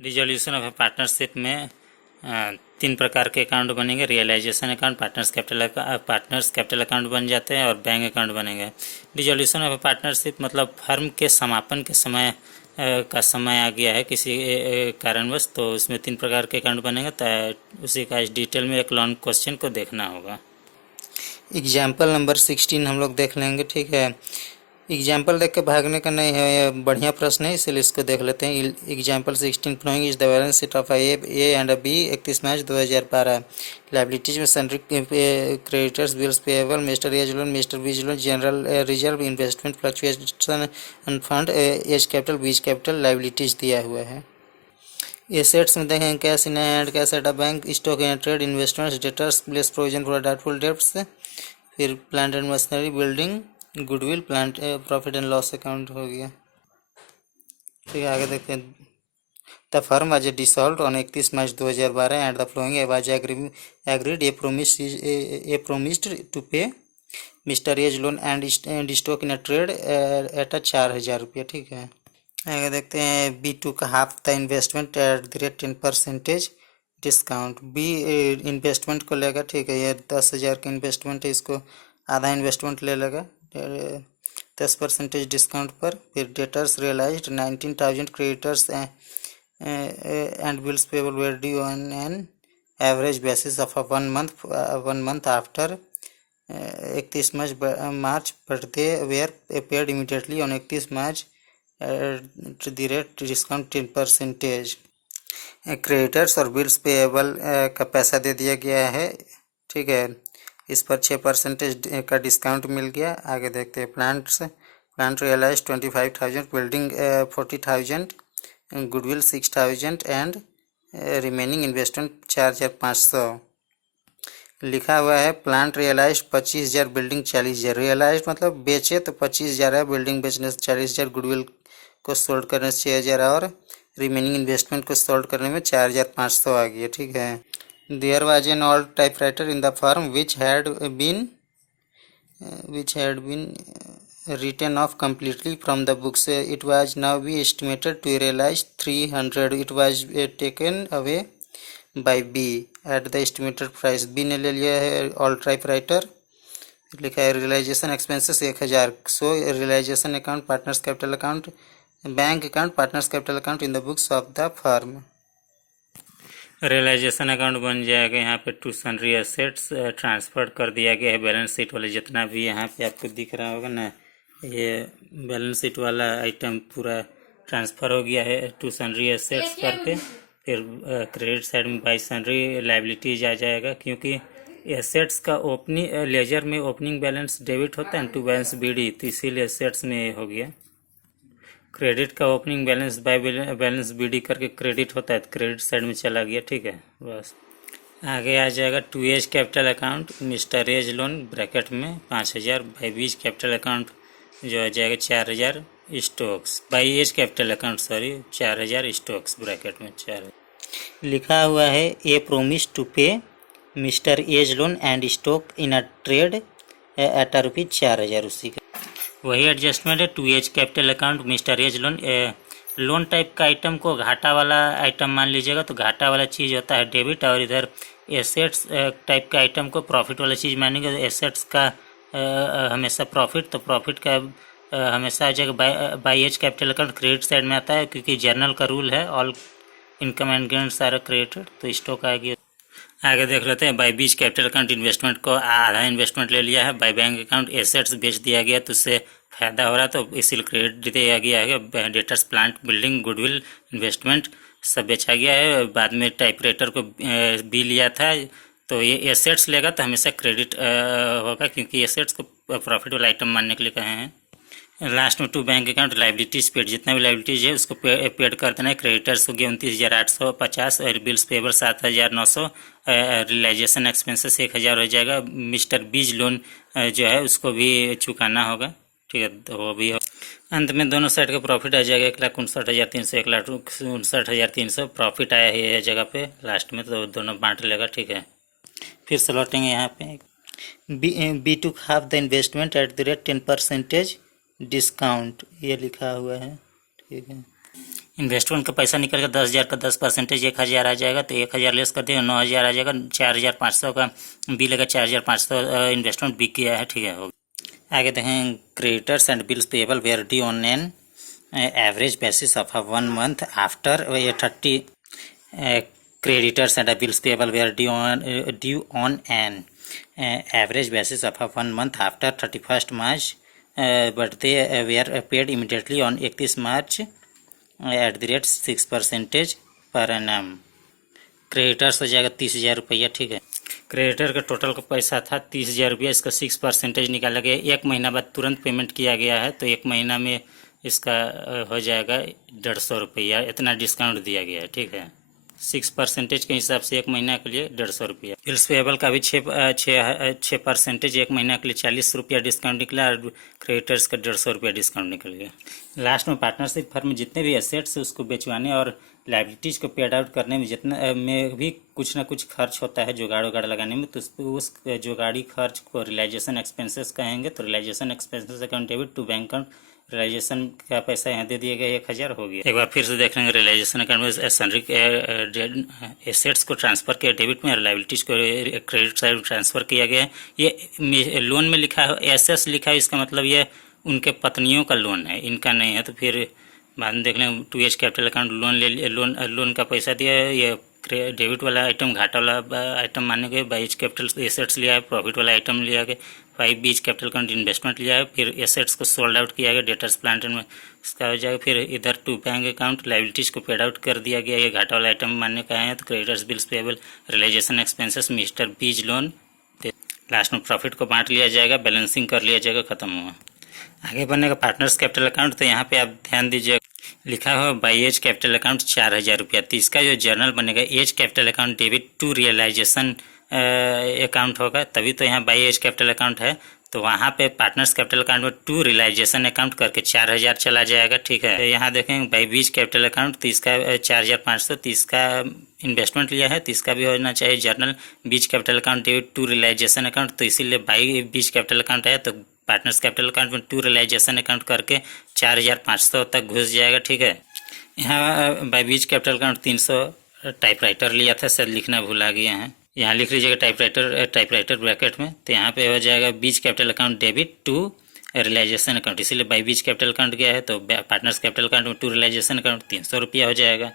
Dissolution of a partnership में तीन प्रकार के अकाउंट बनेंगे। Realisation account, partners capital account बन जाते हैं और बैंक अकाउंट बनेंगे। डिसोल्यूशन ऑफ ए पार्टनरशिप मतलब फर्म के समापन के समय का समय आ गया है किसी कारणवश, तो उसमें तीन प्रकार के अकाउंट बनेंगे। तो उसी का इस डिटेल में एक लॉन्ग क्वेश्चन को देखना होगा। एग्जाम्पल नंबर 16 हम लोग देख लेंगे, ठीक है। एग्जाम्पल देख के भागने का नहीं है, ये बढ़िया प्रश्न है, इसलिए इसको देख लेते हैं। Example 16 following is the balance sheet of A and B 31 March 2012। Liabilities में sundry creditors, bills payable, mister A's loan, mister B's loan, general reserve, investment, fluctuation fund, A's capital, B's capital, liabilities दिया हुआ है। Assets में देखेंगे cash in hand, cash at a bank, stock in trade, investments, debtors, less provision for doubtful debts, फिर plant and machinery, building, goodwill, plant, profit and loss account हो गया। ठीक है, आगे देखते हैं। The firm was dissolved on 31 March 2012 and the following was agreed A promised to pay mister A's loan and stock in a trade at 4,000 रुपया। ठीक है, आगे देखते हैं। B2 का half the investment at the rate 10% discount. B investment को लेगा, ठीक है, ये 10,000 का इन्वेस्टमेंट है, इसको आधा इन्वेस्टमेंट ले लेगा 10% डिस्काउंट पर। फिर debtors realised 19,000 creditors and bills payable were due on an average basis of 1 month after 31 March but they were paid immediately on 31 March at the rate discount 10%। Creditors और bills payable का पैसा दे दिया गया है, ठीक है, इस पर 6% का डिस्काउंट मिल गया। आगे देखते हैं। Plant realise 25,000, building 40,000, goodwill 6,000 and remaining investment 4,500। लिखा हुआ है प्लांट रियलाइज 25,000, बिल्डिंग 40,000। रियलाइज मतलब बेचे तो 25,000 है, बिल्डिंग बेचने से 40,000, गुडविल को सोल्ड करने से 6,000 और रिमेनिंग इन्वेस्टमेंट को सोल्ड करने में 4,500 आ गया। ठीक है। There was an old typewriter in the firm which had been written off completely from the books. It was now be estimated to realize 300. It was taken away by B at the estimated price. B ने ले लिया है old typewriter, लिखा है realisation expenses 1,000। So realisation account, partners capital account, bank account, partners capital account in the books of the firm. Realisation account बन जाएगा। यहाँ पे टू सन्ड्री एसेट्स ट्रांसफर कर दिया गया है। बैलेंस शीट वाले जितना भी यहाँ पे आपको दिख रहा होगा ना, ये बैलेंस शीट वाला आइटम पूरा ट्रांसफ़र हो गया है टू सन्ड्री एसेट्स करके। फिर क्रेडिट साइड में बाई सन्ड्री लाइबिलिटीज आ जाएगा, क्योंकि एसेट्स का ओपनिंग लेजर में ओपनिंग बैलेंस डेबिट होता है टू बैलेंस BD, तो इसीलिए एसेट्स में हो गया। क्रेडिट का opening balance by balance BD करके क्रेडिट होता है, तो क्रेडिट साइड में चला गया। ठीक है, बस आगे आ जाएगा to A's capital account, mister A's loan bracket में 5,000, बाई बीज कैपिटल अकाउंट जो आ जाएगा 4,000, stocks by A's capital account 4,000, stocks bracket में 4,000। लिखा हुआ है a promise to pay mister A's loan and stock in a trade at ₹4,000। उसी का वही एडजस्टमेंट है। To A's capital account, mister A's loan, loan type का आइटम को घाटा वाला आइटम मान लीजिएगा, तो घाटा वाला चीज़ होता है डेबिट, और इधर एसेट्स टाइप का आइटम को प्रॉफिट वाला चीज़ मानेंगे। एसेट्स का हमेशा प्रॉफिट, तो प्रॉफिट का हमेशा आ जाएगा by A's capital account, credit side में आता है, क्योंकि जर्नल का रूल है all income and gains are credited, तो स्टॉक आ गया। आगे देख लेते हैं। By B's capital account, investment को आधा इन्वेस्टमेंट ले लिया है। बाई बैंक अकाउंट, एसेट्स बेच दिया गया तो उससे फायदा हो रहा है, तो इसीलिए क्रेडिट दिया गया है। Debtors, plant, building, goodwill, investment सब बेचा गया है। बाद में टाइपराइटर को बी लिया था, तो ये एसेट्स लेगा तो हमेशा क्रेडिट होगा, क्योंकि एसेट्स को प्रॉफिट वाला आइटम मानने के लिए कहे हैं। लास्ट में to bank account, liabilities paid, जितना भी लाइबिलिटीज है उसको पेड कर देना है। क्रेडिटर्स हो गया 29,850 और बिल्स पेबल 7,900, रियलाइजेशन एक्सपेंसेस 1,000 हो जाएगा। मिस्टर बीज लोन जो है उसको भी चुकाना होगा। ठीक है, तो वो भी हो। अंत में दोनों साइड का प्रॉफिट आ जाएगा 1,59,300, 1,59,300 प्रॉफिट आया है ये जगह पे लास्ट में, तो दोनों बांट लेगा। ठीक है, फिर से लौटेंगे यहाँ पे। B to half the investment at the rate 10% discount, ये लिखा हुआ है। ठीक है, इन्वेस्टमेंट का पैसा निकल कर 10,000 का 10% 1,000 आ जाएगा, तो 1,000 लेस कर देगा 9,000 आ जाएगा। 4,500 का बिल है, 4,500 इन्वेस्टमेंट बिक गया है, ठीक है, हो गया। आगे देखें, creditors and bills payable were due on an average basis of 1 month after 30 creditors and bills payable were due on an average basis of 1 month after 31st March, but they were paid immediately on 31 March at the rate 6% per annum। Creditors हो जाएगा 30,000 रुपया, ठीक है। Creditor का total का पैसा था 30,000 रुपया, इसका 6% निकाला गया। 1 महीना बाद तुरंत पेमेंट किया गया है, तो 1 महीना में इसका हो जाएगा 150 रुपया, इतना डिस्काउंट दिया गया है, ठीक है। 6% के हिसाब से 1 महीना के लिए 150 रुपया। बिल्स पेएबल का भी 6% 1 महीना के लिए 40 रुपया डिस्काउंट निकला, और क्रेडिटर्स का 150 रुपया डिस्काउंट निकल गया। लास्ट में पार्टनरशिप फर्म में जितने भी एसेट्स उसको बेचवाने और लाइबिलिटीज़ को पेड आउट करने में जितना में भी कुछ ना कुछ खर्च होता है जुगाड़ उगाड़ लगाने में, तो उस जुगाड़ी खर्च को रियलाइजेशन एक्सपेंसेस कहेंगे। तो realisation expenses account debit to bank account, realisation का पैसा यहाँ दे दिया गया 1,000 हो गया। एक बार फिर से देख लेंगे, रियलाइजेशन अकाउंट में सनरी एसेट्स को ट्रांसफर किया डेबिट में, रिलायबिलिटीज को क्रेडिट साइड ट्रांसफर किया गया। ये लोन में लिखा है एसेट्स लिखा है, इसका मतलब ये उनके पत्नियों का लोन है, इनका नहीं है। तो फिर बाद में देख लें 2H कैपिटल अकाउंट लोन का पैसा दिया है। ये डेबिट वाला आइटम घाटा वाला आइटम माने गए। 2H कैपिटल एसेट्स लिया है, प्रॉफिट वाला आइटम लिया गया। 5B कैपिटल अकाउंट इन्वेस्टमेंट लिया है, फिर एसेट्स को सोल्ड आउट किया गया, डेटर्स प्लांट में इसका हो जाएगा। फिर इधर 2 बैंक अकाउंट लाइबिलिटीज को पेड आउट कर दिया गया, ये घाटा वाला आइटम मानने का है। तो creditors bills payable realisation expenses mister B's loan, last में प्रॉफिट को बांट लिया जाएगा, बैलेंसिंग कर लिया जाएगा, खत्म हुआ। आगे बनेगा पार्टनर्स कैपिटल अकाउंट। तो यहाँ पे आप ध्यान दीजिए, लिखा हो बाई एज कैपिटल अकाउंट 4,000 रुपया। तो इसका जो जर्नल बनेगा A's capital account debit to realisation account होगा, तभी तो यहाँ बाई एज कैपिटल अकाउंट है। तो वहाँ पे पार्टनर्स कैपिटल अकाउंट में टू रियलाइजेशन अकाउंट करके 4,000 चला जाएगा, ठीक है। यहाँ देखेंगे बाई बीज कैपिटल अकाउंट, तो इसका 4,500, तो इसका इन्वेस्टमेंट लिया है, तो इसका भी होना चाहिए journal B's capital account debit to realisation account. तो इसीलिए बाई बीज कैपिटल अकाउंट है, तो पार्टनर्स कैपिटल अकाउंट में टू रियलाइजेशन अकाउंट करके 4,500 तक घुस जाएगा, ठीक है। यहाँ by B's capital account 300 typewriter लिया था, सर लिखना भूला गया है, यहाँ लिख लीजिएगा टाइपराइटर ब्रैकेट में। तो यहाँ पे हो जाएगा B's capital account debit to realisation account, इसीलिए बाई बीज कैपिटल अकाउंट गया है। तो पार्टनर्स कैपिटल अकाउंट में टू रियलाइजेशन अकाउंट 300 रुपया हो जाएगा।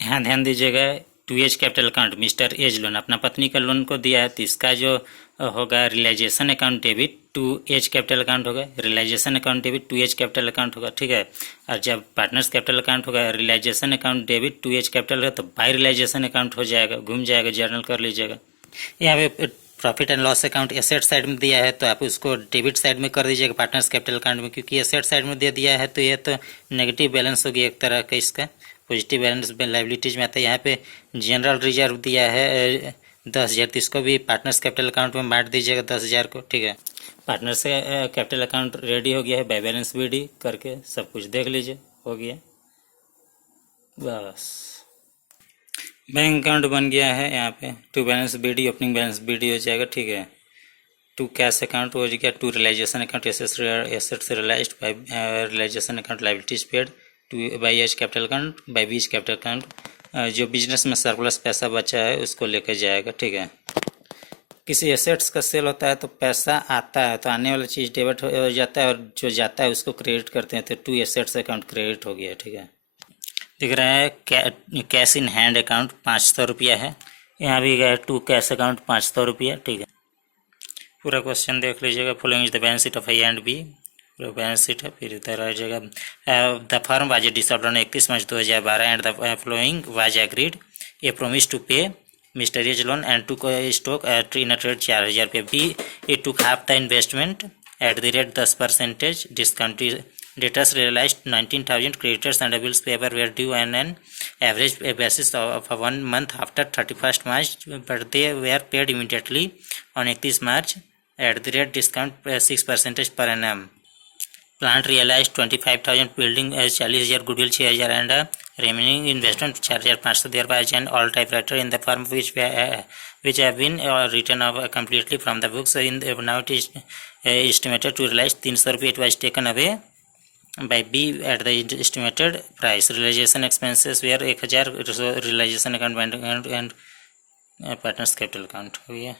यहाँ ध्यान दीजिएगा 2H capital account mister A's loan, अपना पत्नी का लोन को दिया है, तो इसका जो होगा realisation account debit 2H capital account होगा, realisation account debit 2H capital account होगा, ठीक है। और जब पार्टनर्स कैपिटल अकाउंट होगा realisation account debit 2H capital है, तो बाय रियलाइजेशन अकाउंट हो जाएगा, घूम जाएगा, जर्नल कर लीजिएगा। यहाँ पे profit and loss account asset side में दिया है, तो आप उसको डेबिट साइड में कर दीजिएगा पार्टनर्स कैपिटल अकाउंट में, क्योंकि एसेट साइड में दे दिया है, तो ये तो नेगेटिव बैलेंस होगी एक तरह का, इसका पॉजिटिव बैलेंस लाइबिलिटीज में आता है। यहाँ पे जनरल रिजर्व दिया है 10,000, तो इसको भी पार्टनर्स कैपिटल अकाउंट में बांट दीजिएगा 10,000 को, ठीक है। पार्टनर्स कैपिटल अकाउंट रेडी हो गया है, बाय बैलेंस BD करके सब कुछ देख लीजिए, हो गया बस। बैंक अकाउंट बन गया है, यहाँ पे to balance BD opening balance BD हो जाएगा, ठीक है। टू कैश अकाउंट हो गया, to realisation account assets realised, by realisation account liabilities paid, to by A's capital account, by B's capital account, जो बिजनेस में सरप्लस पैसा बचा है उसको लेकर जाएगा, ठीक है। किसी एसेट्स का सेल होता है तो पैसा आता है, तो आने वाला चीज़ डेबिट हो जाता है, और जो जाता है उसको क्रेडिट करते हैं, तो टू एसेट्स अकाउंट क्रेडिट हो गया, ठीक है। दिख रहा है कैश इन हैंड अकाउंट 500 रुपया है, यहाँ भी गया टू कैश अकाउंट 500 रुपया, ठीक है। पूरा क्वेश्चन देख लीजिएगा। Following is the balance sheet of A and B, balance sheet है, फिर इधर आ जाएगा the firm was dissolved on 31 March 2012 and the following was agreed A promise to pay mister A's loan and to stock in trade 4,000 रुपये। B A to half the investment at the rate 10% discount. Debtors realized 19,000, creditors and bills payable were due on an average basis of 1 month after 31st March, but they were paid immediately on 31 March at the rate discount 6% per annum. Plant realized 25,000, building 40,000, goodwill 6,000 and remaining investment 4,500. There was an all typewriter in the firm which have been written off completely from the books. Now it is estimated to realize 300 rupees. It was taken away by B at the estimated price. Realisation expenses were 1000, realisation account and partners capital account हो गया।